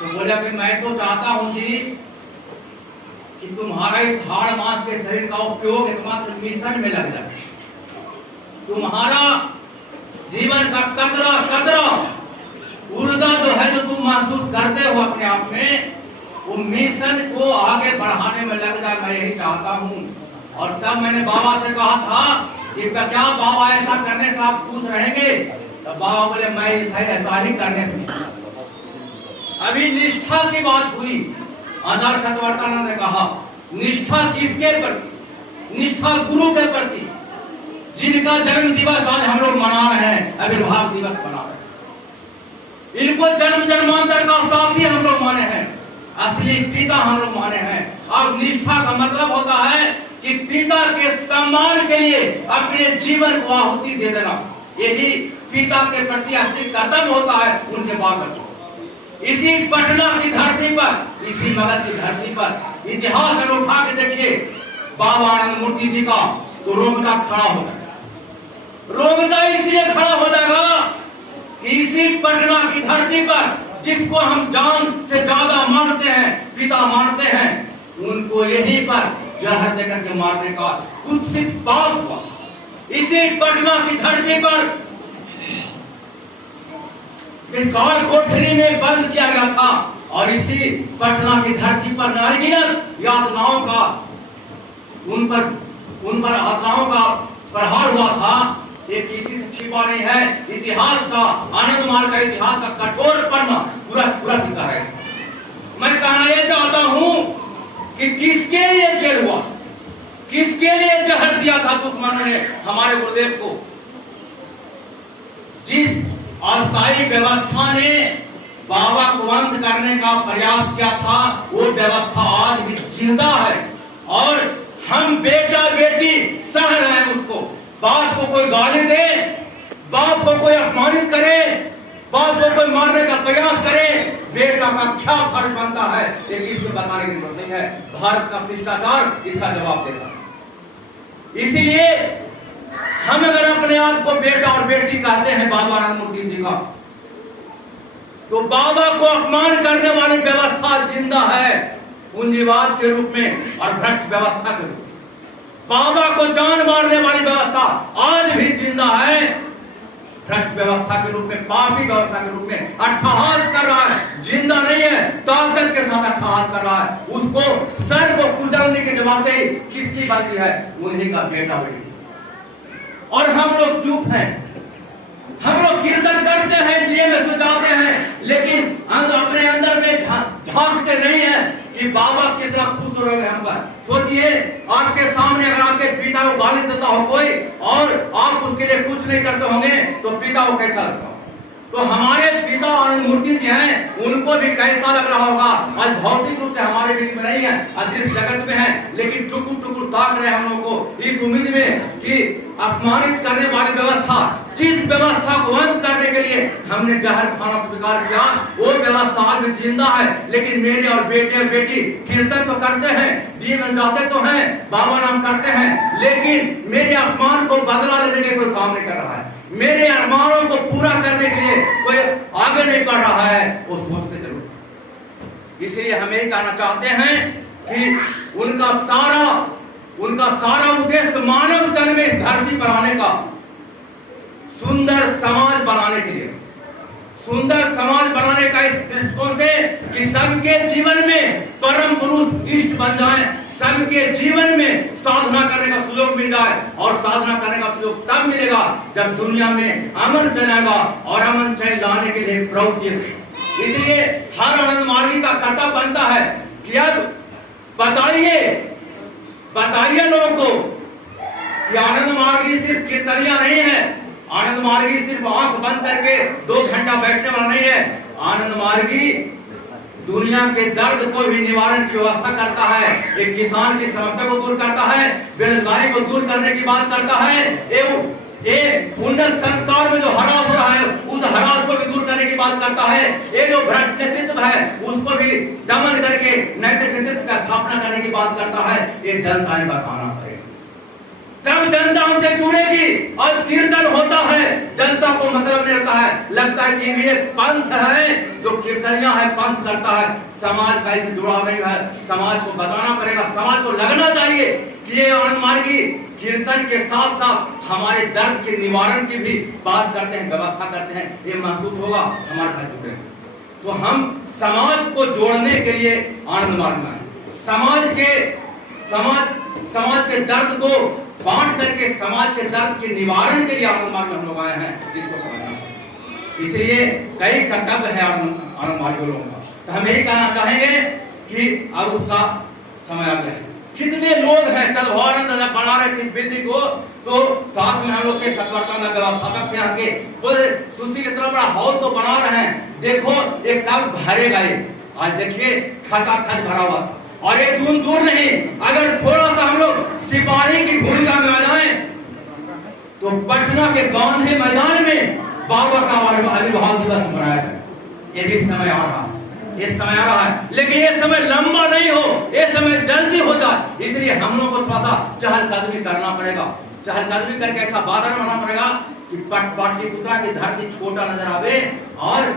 तो बोला कि मैं तो चाहता हूं जी कि तुम्हारा इस हाड़ मांस के शरीर का उपयोग एकमात्र मिशन में लग जाए। तुम्हारा जीवन का कतरा कतरा ऊर्जा जो है जो तुम महसूस करते हो अपने आप में, वो मिशन को आगे बढ़ाने में लग जाए, मैं यही चाहता हूँ। और तब मैंने बाबा से कहा था कि क्या बाबा ऐसा करने से आप खुश रहेंगे? तब बाबा बोले मैं ऐसा ही करने से। अभी निष्ठा की बात हुई। आदर्श सतवर्तन ने कहा निष्ठा किसके प्रति? निष्ठा गुरु के प्रति, जिनका जन्म दिवस आज हम लोग मना रहे हैं, आविर्भाव दिवस मना रहे हैं। इनको जन्म जन्मांतर का साथी हम लोग माने हैं, असली पिता हम लोग माने हैं। और निष्ठा का मतलब होता है कि पिता के सम्मान के लिए अपने जीवन को आहुति दे देना। यही पिता के प्रति असली कर्तव्य होता है उनके बाल बच्चों। इसी पटना की धरती पर, इसी मगध की धरती पर इतिहास अगर उठा के देखिए बाबा आनंद मूर्ति जी का, तो रोंगटा खड़ा हो जाएगा। रोंगटा इसलिए खड़ा हो जाएगा कि इसी पटना की धरती पर जिसको हम जान से ज्यादा मानते हैं, पिता मानते हैं, उनको यहीं पर जहर देकर के मारने का कुत्सित पाप हुआ। इसी पटना की धरती पर काल कोठरी में बंद किया गया था और इसी पटना की धरती पर अनगिनत यातनाओं का उन पर यातनाओं का प्रहार हुआ था। ये किसी से छिपा नहीं है। इतिहास का, आनंद मार्ग का इतिहास का कठोर पन्ना पूरा लिखा है। मैं कहना यह चाहता हूं कि किसके लिए जेल हुआ, किसके लिए जहर दिया था दुश्मन ने हमारे गुरुदेव को। जिस अस्थायी व्यवस्था ने बाबा को अंत करने का प्रयास किया था, वो व्यवस्था आज भी जिंदा है और हम बेटा बेटी सह रहे हैं उसको। बाप को कोई गाली दे, बाप को कोई अपमानित करे, बाप को कोई मारने का प्रयास करे, बेटा का क्या फर्ज बनता है ये किसी को बताने की जरूरत नहीं है। भारत का शिष्टाचार इसका जवाब देता है। इसीलिए हम अगर अपने आप को बेटा और बेटी कहते हैं बाबा आनंद मूर्ति जी का, तो बाबा को अपमान करने वाली व्यवस्था जिंदा है पूंजीवाद के रूप में और भ्रष्ट व्यवस्था के रूप में। बाबा को जान मारने वाली व्यवस्था आज भी जिंदा है भ्रष्ट व्यवस्था के रूप में, पापी व्यवस्था के रूप में अट्टहास कर रहा है। जिंदा नहीं है, ताकत के साथ अट्टहास कर रहा है। उसको सर को कुचलने की जवाबदेही किसकी बनती है? उन्हीं का बेटा बेटी। और हम लोग चुप हैं। हम लोग कीर्तन करते हैं, डीएमएस में जाते हैं, लेकिन अपने अंदर में झांकते नहीं है कि बाबा कितना खुश हो रहे हैं हम पर। सोचिए आपके सामने अगर आपके पिता को गाली देता हो कोई और आप उसके लिए कुछ नहीं करते होंगे तो पिता को कैसा लगता हो? तो हमारे पिता आनंद मूर्ति जी हैं, उनको भी कैसा लग रहा होगा। आज भौतिक रूप से हमारे बीच में नहीं है, आज इस जगत में है, लेकिन टुकुर टुकुर ताक रहे हम लोग को इस उम्मीद में कि अपमानित करने वाली व्यवस्था, जिस व्यवस्था को अंत करने के लिए हमने जहर खाना स्वीकार किया, वो व्यवस्था आज भी जिंदा है। लेकिन मेरे और बेटे और बेटी कीर्तन तो करते हैं, जीवन जाते तो हैं, बाबा नाम करते हैं, लेकिन मेरे अपमान को बदला लेने के कोई काम नहीं कर रहा है। मेरे अरमानों को पूरा करने के लिए कोई आगे नहीं बढ़ रहा है, वो सोचते जरूर। इसलिए हम यही कहना चाहते हैं कि उनका सारा उद्देश्य मानव तन में इस धरती पर आने का, सुंदर समाज बनाने के लिए, सुंदर समाज बनाने का इस दृष्टिकोण से कि सबके जीवन में परम पुरुष इष्ट बन जाए, सबके जीवन में साधना करने का सुयोग मिल जाए। और साधना करने का सुयोग तब मिलेगा जब दुनिया में अमन चैन आएगा और अमन चैन लाने के लिए प्रवृत्ति। इसलिए हर आनंद मार्गी का कर्तव्य बनता है कि अब बताइए लोगों को कि आनंद मार्गी सिर्फ कीर्तनिया नहीं है, आनंद मार्गी सिर्फ आंख बंद करके 2 घंटा बैठने वाला नहीं है। आनंद मार्गी दुनिया के दर्द को भी निवारण की व्यवस्था करता है, एक किसान की समस्या को दूर करता है, बेरोजगारी को दूर करने की बात करता है, एक उन्नत संस्कार में जो हरास हो रहा है उस हरास को भी दूर करने की बात करता है, ये जो भ्रष्ट नेतृत्व है उसको भी दमन करके नैतिक नेतृत्व का स्थापना करने की बात करता है। ये जनता ने बताना पड़ेगा। तब जनता उनसे जुड़ेगी। और कीर्तन होता है, जनता को मतलब नहीं रहता है, लगता है कि ये पंथ है जो कीर्तनिया है, पंथ करता है, समाज का इससे जुड़ाव नहीं है। समाज को बताना पड़ेगा, समाज को लगना चाहिए कि ये आनंद मार्गी कीर्तन के साथ साथ हमारे दर्द के निवारण की भी बात करते हैं, व्यवस्था करते हैं। ये महसूस होगा हमारे साथ जुड़े। तो हम समाज को जोड़ने के लिए आनंद मार्ग में है। समाज के दर्द को बांट करके समाज के दर्द के निवारण के लिए आनंद मार्ग में हम लोग आए हैं, इसको समझना। इसलिए कई कर्तव्य है आनंद मार्ग लोगों का। तो हम यही कहना चाहेंगे कि अब उसका समय आ गया है। कितने लोग हैं तलवार बना रहे थे बिल्डिंग को, तो साथ में हम लोग के सत्वर्तन व्यवस्थापक थे यहाँ के, बोले सुशील इतना बड़ा हॉल तो बना रहे हैं, देखो ये कब भरेगा। ये आज देखिए खचाखच भरा हुआ था। और ये दूर नहीं, अगर थोड़ा सा हम लोग सिपाही की भूमिका में आ जाए तो पटना के गांधी मैदान में बाबा का आविर्भाव दिवस मनाया जाए। ये भी समय आ रहा है, ये समय आ रहा है, लेकिन ये समय लंबा नहीं हो, ये समय जल्दी हो जाए। इसलिए हम लोग को थोड़ा सा चहलकदमी करना पड़ेगा। चहलकदमी करके ऐसा वातावरण बनाना पड़ेगा कि पाटलिपुत्रा की धरती छोटा नजर आवे और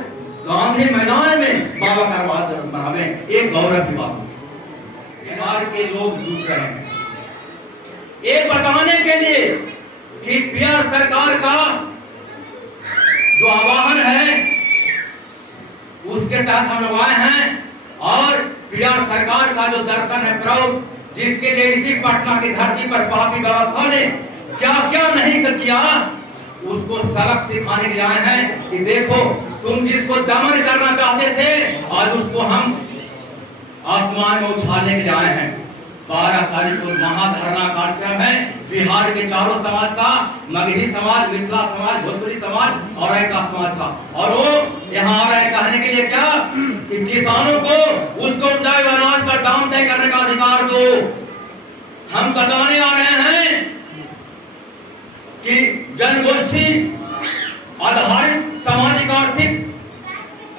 गांधी मैदान में बाबा का आविर्भाव मनावे। एक गौरव की बात बिहार के लोग जुट रहे हैं ये बताने के लिए कि पीआर सरकार का जो आह्वान है उसके तहत हम लोग आए हैं। और पीआर सरकार का जो दर्शन है प्रभु, जिसके लिए इसी पटना की धरती पर पापी व्यवस्था ने क्या क्या नहीं किया, उसको सबक सिखाने के लिए आए हैं कि देखो तुम जिसको दमन करना चाहते थे आज उसको हम आसमान में उछालने के लिए आए हैं। 12 तारीख को महाधरना कार्यक्रम है बिहार के चारों समाज का, मगही समाज, मिथिला समाज, भोजपुरी समाज और का समाज का। और वो यहाँ आ रहा है कहने के लिए क्या कि किसानों को उसको उपजाए अनाज पर दाम तय करने का अधिकार दो। हम बताने आ रहे हैं कि जनगोष्ठी आधारित सामाजिक आर्थिक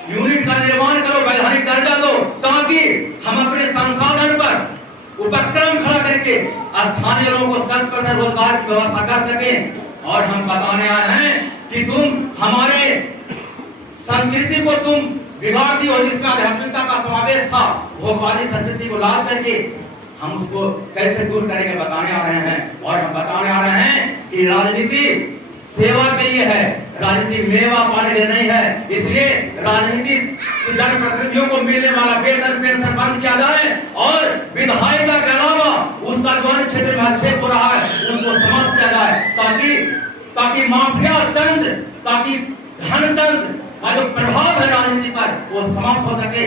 यूनिट का निर्माण करो, वैधानिक दर्जा दो, ताकि हम अपने संसाधन पर उपक्रम खड़ा करके स्थानीय लोगों को 100% रोजगार की व्यवस्था कर सकें। और हम बताने आए हैं कि तुम हमारे संस्कृति को तुम बिगाड़ दी और जिसमें आध्यात्मिकता का समावेश था, भोगवादी संस्कृति को लाद करके हम उसको कैसे दूर करेंगे बताने आ रहे हैं। और हम बताने आ रहे हैं कि राजनीति सेवा के लिए है, राजनीति मेवा पाने के लिए नहीं है। इसलिए राजनीति जनप्रतिनिधियों को मिलने वाला वेतन पेंशन बंद किया जाए और विधायिका के अलावा उसका जो क्षेत्र में हस्तक्षेप हो रहा है उसको समाप्त किया जाए, ताकि माफिया तंत्र, ताकि धन तंत्र का जो प्रभाव है राजनीति पर वो समाप्त हो सके।